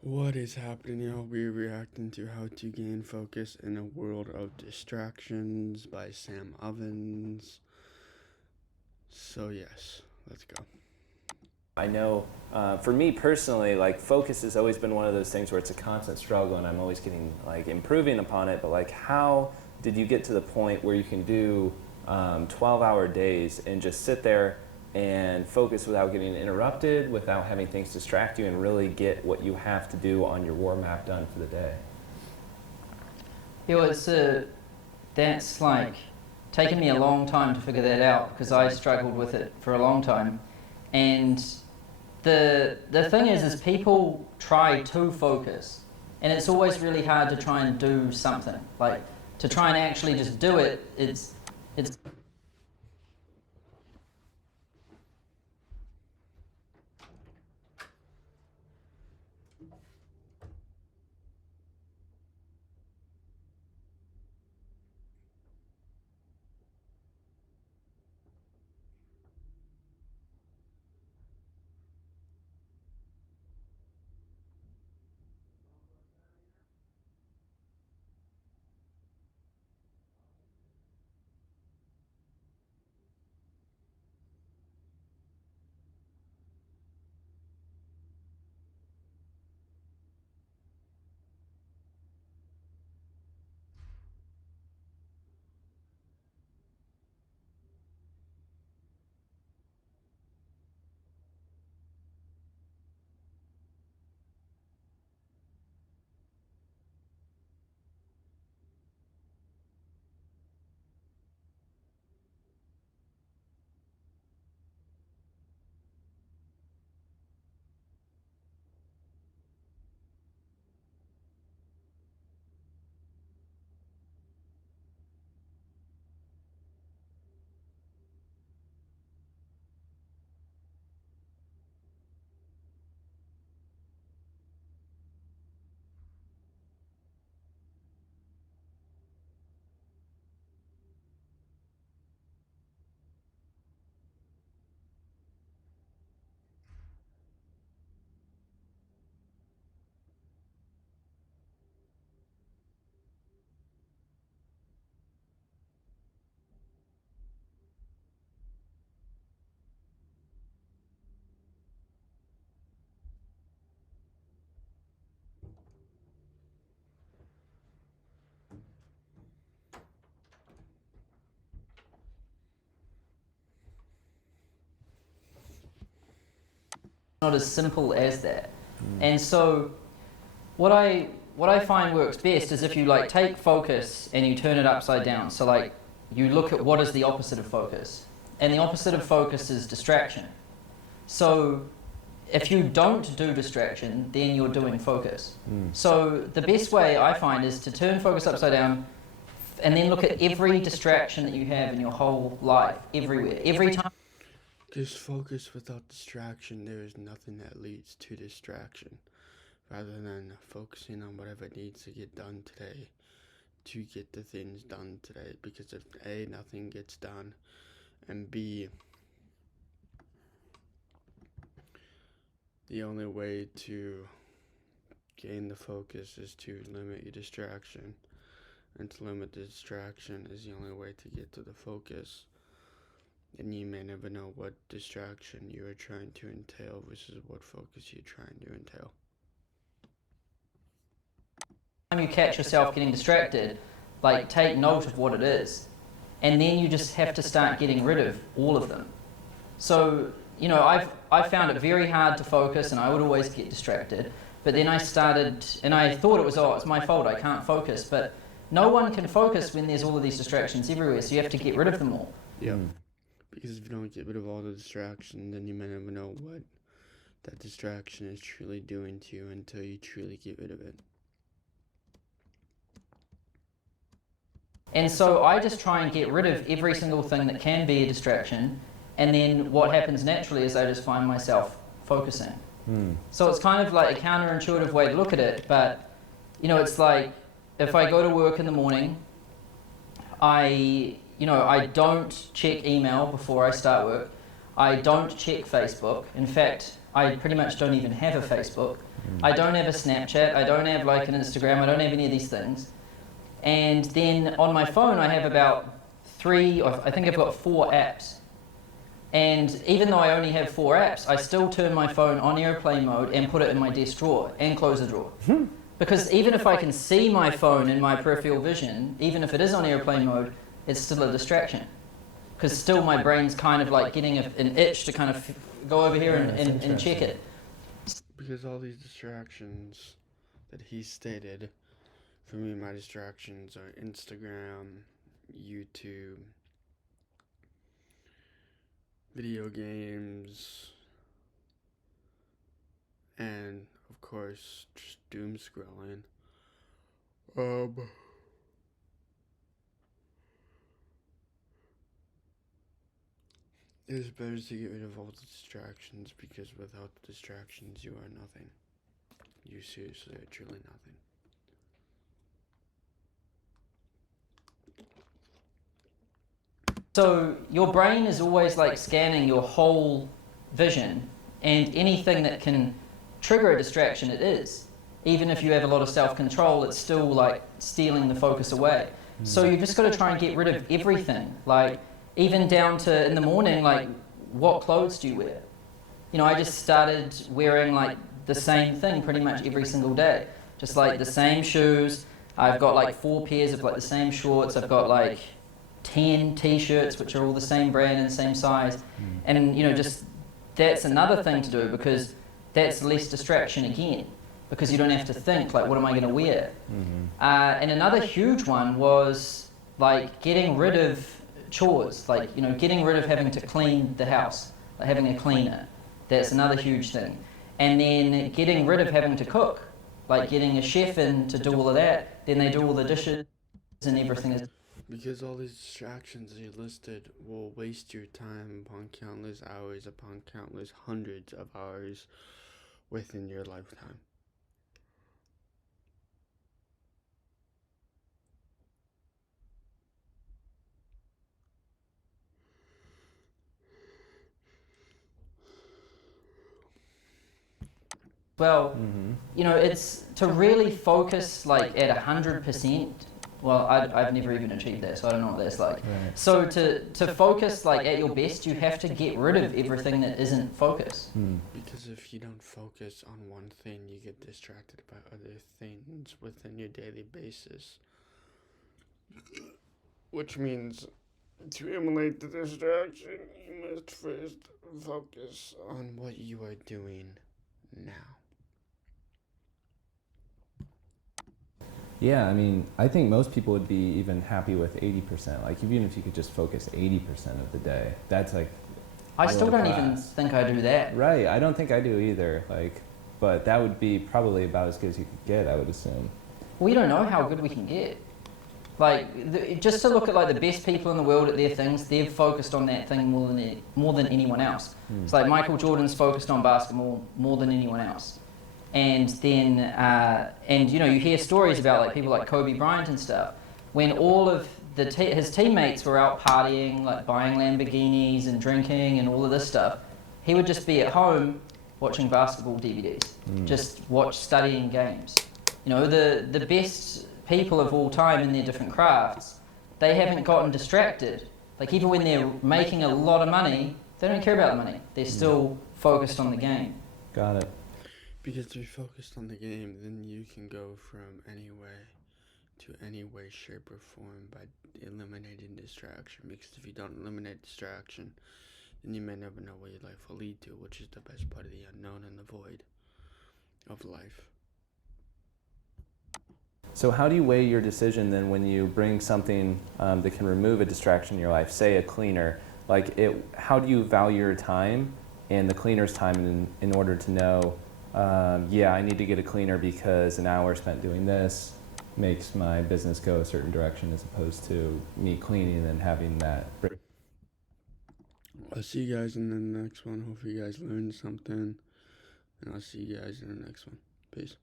What is happening? I'll be reacting to How to Gain Focus in a World of Distractions by Sam Ovens. So yes, let's go. I know for me personally, like focus has always been one of those things where it's a constant struggle and I'm always getting like improving upon it. But like, how did you get to the point where you can do 12-hour days and just sit there and focus without getting interrupted, without having things distract you, and really get what you have to do on your war map done for the day? Yeah, well, that's like taken me a long time to figure that out because I struggled with it for a long time. And the thing is people try to focus, and it's always really hard to try and do something. Like, to try and actually just do it, it's not as simple as that. And so what I find works best is if you like take focus and you turn it upside down. So like you look at what is the opposite of focus, and the opposite of focus is distraction. So if you don't do distraction, then you're doing focus. So the best way I find is to turn focus upside down and then look at every distraction that you have in your whole life, everywhere, every time. Because focus without distraction, there is nothing that leads to distraction. Rather than focusing on whatever needs to get done today, to get the things done today. Because if A, nothing gets done, and B, the only way to gain the focus is to limit your distraction. And to limit the distraction is the only way to get to the focus. And you may never know what distraction you are trying to entail versus what focus you're trying to entail. Time you catch yourself getting distracted, like take note of what it is, and then you just have to start getting rid of all of them. So, you know, I found it very hard to focus, and I would always get distracted. But then I started, and I thought it was, oh, it's my fault, I can't focus. But no one can focus when there's all of these distractions everywhere, so you have to get rid of them all. Yeah. Because if you don't get rid of all the distraction, then you may never know what that distraction is truly doing to you until you truly get rid of it. And so I just try and get rid of every single thing that can be a distraction, and then what happens naturally is I just find myself focusing. So it's kind of like a counterintuitive way to look at it, but you know, it's like if I go to work in the morning, I don't check email before I start work. I don't check Facebook. In fact, I pretty much don't even have a Facebook. I don't have a Snapchat. I don't have like an Instagram. I don't have any of these things. And then on my phone, I have about 3, or I think I've got 4 apps. And even though I only have 4 apps, I still turn my phone on airplane mode and put it in my desk drawer and close the drawer. Because even if I can see my phone in my peripheral vision, even if it is on airplane mode, it's still a distraction. Because still my brain's kind of like getting an itch to kind of go over here and check it. Because all these distractions that he stated, for me, my distractions are Instagram, YouTube, video games, and of course, just doom scrolling. It's better to get rid of all the distractions, because without the distractions, you are nothing. You seriously are truly nothing. So your brain is always like scanning your whole vision, and anything that can trigger a distraction, it is. Even if you have a lot of self-control, it's still like stealing the focus away. So you've just got to try and get rid of everything, like even down to in the morning, like what clothes do you wear? You know, I just started wearing like the same thing pretty much every single day. Just like the same shoes. I've got like 4 pairs of like the same shorts. I've got like 10 t-shirts which are all the same brand and same size. And you know, just that's another thing to do, because that's less distraction again, because you don't have to think like, what am I going to wear? And another huge one was like getting rid of chores, like, you know, getting rid of having to clean the house, like having a cleaner. That's another huge thing. And then getting rid of having to cook, like getting a chef in to do all of that. Then they do all the dishes and everything. Because all these distractions you listed will waste your time upon countless hours upon countless hundreds of hours within your lifetime. Well, you know, it's to really focus like at 100%. Well, I've never even achieved that, so I don't know what that's like. Right. So to focus like at your best, you have to get rid of everything that isn't focus. Because if you don't focus on one thing, you get distracted by other things within your daily basis. Which means, to emulate the distraction, you must first focus on what you are doing now. Yeah, I mean, I think most people would be even happy with 80%. Like, even if you could just focus 80% of the day, that's like. I still don't even class. think I do that. Right, I don't think I do either. Like, but that would be probably about as good as you could get, I would assume. We don't know how good we can get. Like, just to look at like the best people in the world at their things, they've focused on that thing more than anyone else. It's like Michael Jordan's focused on basketball more than anyone else. And then, and you know, you hear stories about like people like Kobe Bryant and stuff. When all of his teammates were out partying, like buying Lamborghinis and drinking and all of this stuff, he would just be at home watching basketball DVDs, just studying games. You know, the best people of all time in their different crafts, they haven't gotten distracted. Like even when they're making a lot of money, they don't care about the money. They're still focused on the game. Got it. Because if you're focused on the game, then you can go from any way to any way, shape, or form by eliminating distraction. Because if you don't eliminate distraction, then you may never know where your life will lead to, which is the best part of the unknown and the void of life. So how do you weigh your decision then when you bring something that can remove a distraction in your life, say a cleaner? Like, how do you value your time and the cleaner's time in order to know, yeah, I need to get a cleaner because an hour spent doing this makes my business go a certain direction, as opposed to me cleaning and having that. I'll see you guys in the next one. Hopefully you guys learned something. And I'll see you guys in the next one. Peace.